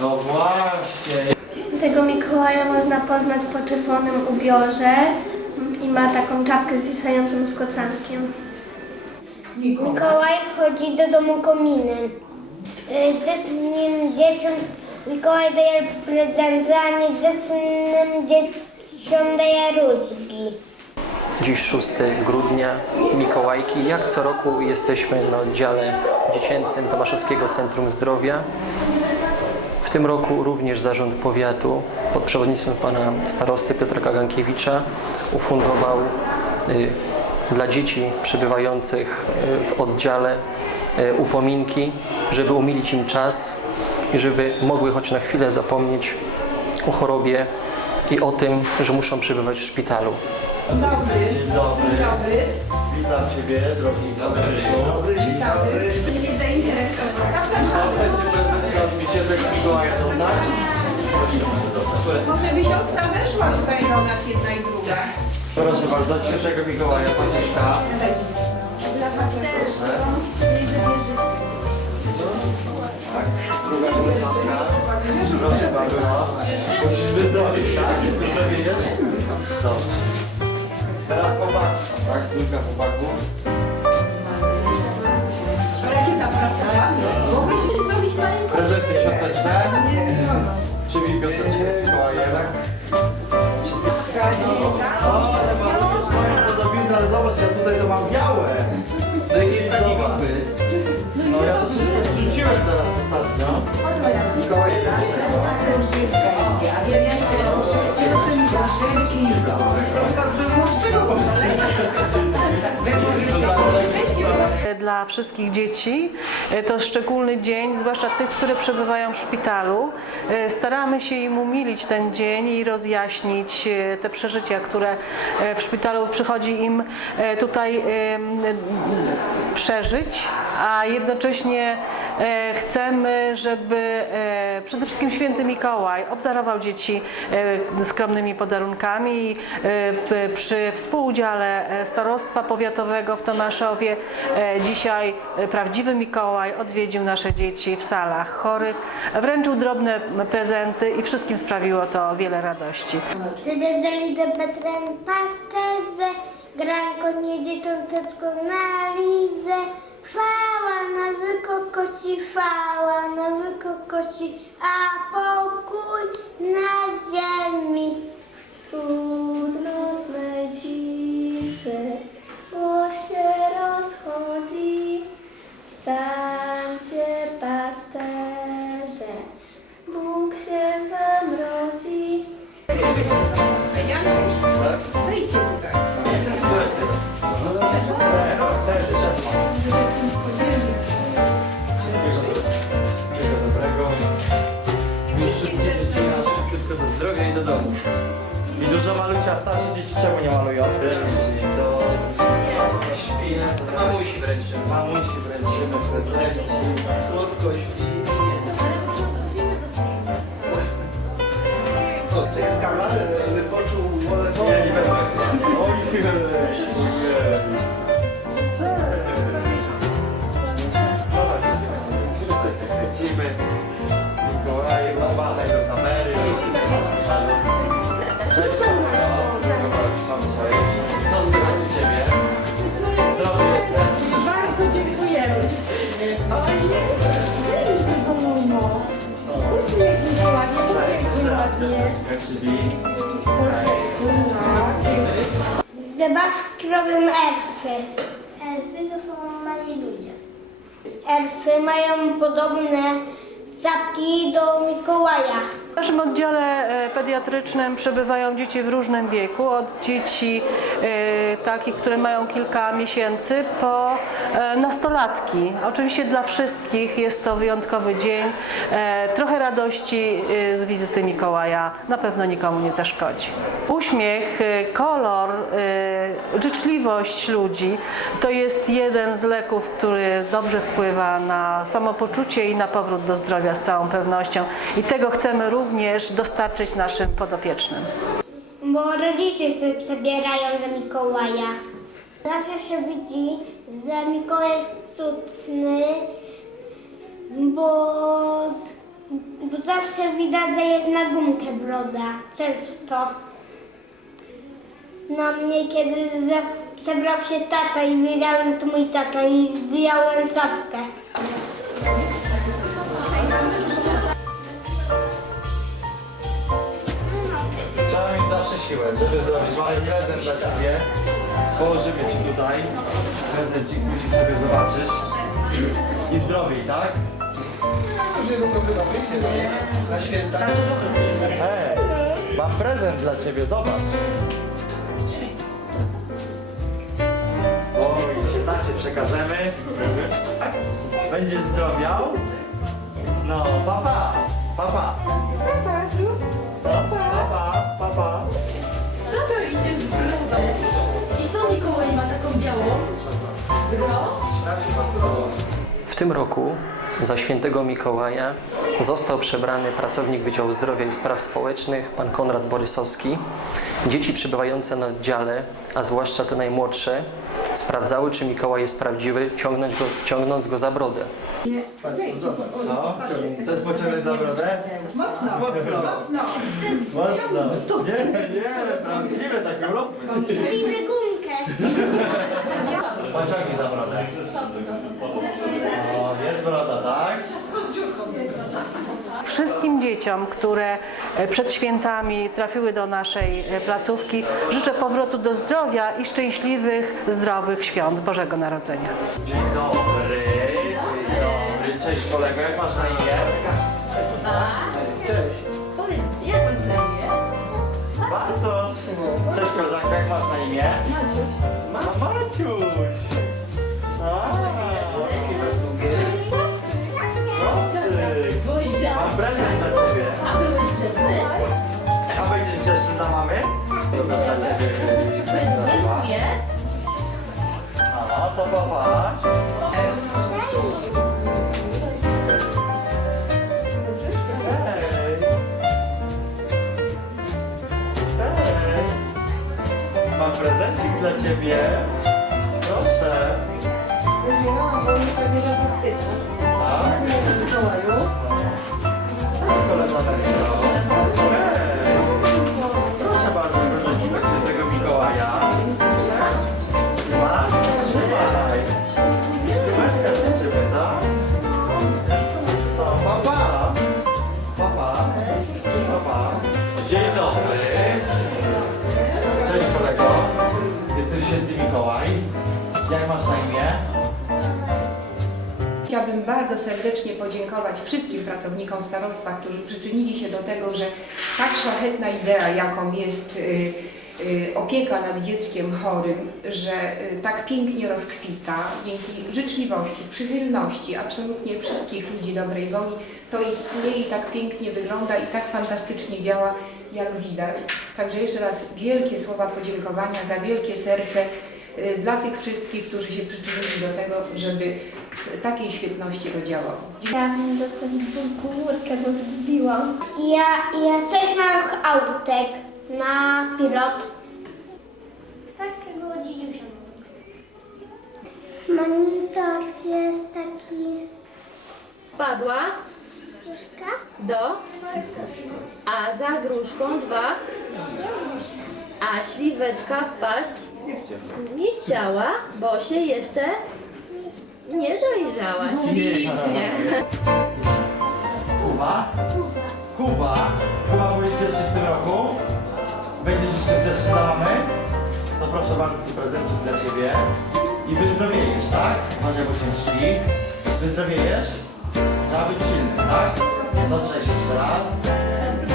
No właśnie. Świętego Mikołaja można poznać po czerwonym ubiorze i ma taką czapkę zwisającą z kocankiem. Mikołaj chodzi do domu kominem. Grzecznym dzieciom Mikołaj daje prezenty, a niegrzecznym dzieciom daje różki. Dziś 6 grudnia, Mikołajki. Jak co roku jesteśmy na oddziale dziecięcym Tomaszowskiego Centrum Zdrowia. W tym roku również Zarząd Powiatu pod przewodnictwem pana starosty Piotra Kagankiewicza ufundował y, dla dzieci przebywających y, w oddziale y, upominki, żeby umilić im czas i żeby mogły choć na chwilę zapomnieć o chorobie i o tym, że muszą przebywać w szpitalu. Dzień dobry. Dzień dobry. Dzień dobry. Witam Ciebie, drogi Dobry. Dzień dobry. Nie zainteresować. Od Misiedek Mikołaja dostać? Może by siostra weszła tutaj do nas jedna i druga. Proszę bardzo, świętego Mikołaja, Pacieszka. Dla was też. Tak, druga koleżanka. Proszę bardzo. Musisz wyzdrowieć, tak? Wyzdrowiejesz? Dobrze. Teraz chłopak, tak? Dwójka chłopaków. Jakie świąteczne. Przybij piąteczkę Mikołaja. O, ale ma również moją podobiznę, ale zobacz, ja tutaj to mam białe. No i jest taki gruby. No ja to wszystko wrzuciłem teraz ostatnio. Mikołaj Dla wszystkich dzieci e, to szczególny dzień, zwłaszcza tych, które przebywają w szpitalu. E, Staramy się im umilić ten dzień i rozjaśnić e, te przeżycia, które w szpitalu przychodzi im tutaj przeżyć, a jednocześnie chcemy, żeby e, przede wszystkim święty Mikołaj obdarował dzieci e, skromnymi podarunkami e, przy współudziale e, Starostwa Powiatowego w Tomaszowie e, dzisiaj e, prawdziwy Mikołaj odwiedził nasze dzieci w salach chorych, wręczył drobne prezenty i wszystkim sprawiło to wiele radości. Sobie zalidę Petrem pasterze, granko nie dzieciąteczko na lizę. Chwała na wysokości, chwała na wysokości, a pokój na ziemi. Wschód nocnej ciszy, głos się rozchodzi. Wstańcie pasterze, Bóg się wam rodzi. Wyjdźcie tutaj. Do domu. I dużo malucia, starsze dzieci czemu nie malują? To Śpi, mamusi wręczy. mamusi wręczymy prezenci. Słodko śpi. Zabawki robią elfy. Elfy to są mali ludzie. Elfy mają podobne czapki do Mikołaja. W naszym oddziale e, pediatrycznym przebywają dzieci w różnym wieku, od dzieci e, takich, które mają kilka miesięcy, po e, nastolatki. Oczywiście dla wszystkich jest to wyjątkowy dzień. Trochę radości z wizyty Mikołaja na pewno nikomu nie zaszkodzi. Uśmiech, kolor, życzliwość ludzi to jest jeden z leków, który dobrze wpływa na samopoczucie i na powrót do zdrowia z całą pewnością. I tego chcemy również dostarczyć naszym podopiecznym. Bo rodzice się przebierają za Mikołaja. Zawsze się widzi, że Mikołaj jest cudny, bo, bo zawsze widać, że jest na gumkę broda. Często. Na mnie, kiedy ze- zebrał się tata i wiedziałem, że to mój tata i zdjąłem czapkę. Siłę, żeby zrobić. Mamy prezent dla ciebie. Położymy ci tutaj. Prezencik, później sobie zobaczysz. I zdrowiej, tak? Na święta. Hej, mam prezent dla ciebie, zobacz. Oj, się tacie przekażemy. Będziesz zdrowiał? No, papa, papa. No, papa, papa. Tata idzie z brodą. I co Mikołaj ma taką białą? Bro? W tym roku za świętego Mikołaja został przebrany pracownik Wydziału Zdrowia i Spraw Społecznych, pan Konrad Borysowski. Dzieci przebywające na oddziale, a zwłaszcza te najmłodsze, sprawdzały, czy Mikołaj jest prawdziwy, ciągnąć go, ciągnąc go za brodę. No, chcesz pociągnąć za brodę? Mocno, Mocno. mocno. Mocno. Nie, nie, prawdziwe, takie urosłe. Widzę gumkę. Pociągnij za brodę. Broda, tak? Wszystkim dzieciom, które e, przed świętami trafiły do naszej e, placówki, życzę powrotu do zdrowia i szczęśliwych, zdrowych świąt Bożego Narodzenia. Dzień dobry, dzień dobry. Cześć kolego, jak masz na imię? Powiedz, jak masz na imię? Bartosz. Cześć koleżanko, jak masz na imię? Maciuś. Maciuś. Chłopczyk. Ciebie. Proszę. Tak? Święty Mikołaj. Jak masz na imię? Chciałabym bardzo serdecznie podziękować wszystkim pracownikom starostwa, którzy przyczynili się do tego, że tak szlachetna idea, jaką jest y, y, opieka nad dzieckiem chorym, że y, tak pięknie rozkwita dzięki życzliwości, przychylności absolutnie wszystkich ludzi dobrej woli, to istnieje i tak pięknie wygląda i tak fantastycznie działa, jak widać. Także jeszcze raz wielkie słowa podziękowania za wielkie serce y, dla tych wszystkich, którzy się przyczynili do tego, żeby w takiej świetności to działało. Chciałabym dostać górkę, bo zgubiłam. Ja, ja sześć małych autek na pilot. Takiego dzidziusia. Monitor jest taki... Padła Puszka? do, a za gruszką dwa, a śliweczka wpaść nie chciała, bo się jeszcze nie dojrzała. Ślicznie. Kuba? Kuba? Kuba byłeś grzeczny w tym roku? Będziesz jeszcze grzeczny dla mamy? To proszę bardzo, tu prezencik dla Ciebie. I wyzdrowiejesz, tak? Macie bo ciężki. Wyzdrowiejesz? Trzeba być silny, tak? No jeszcze raz.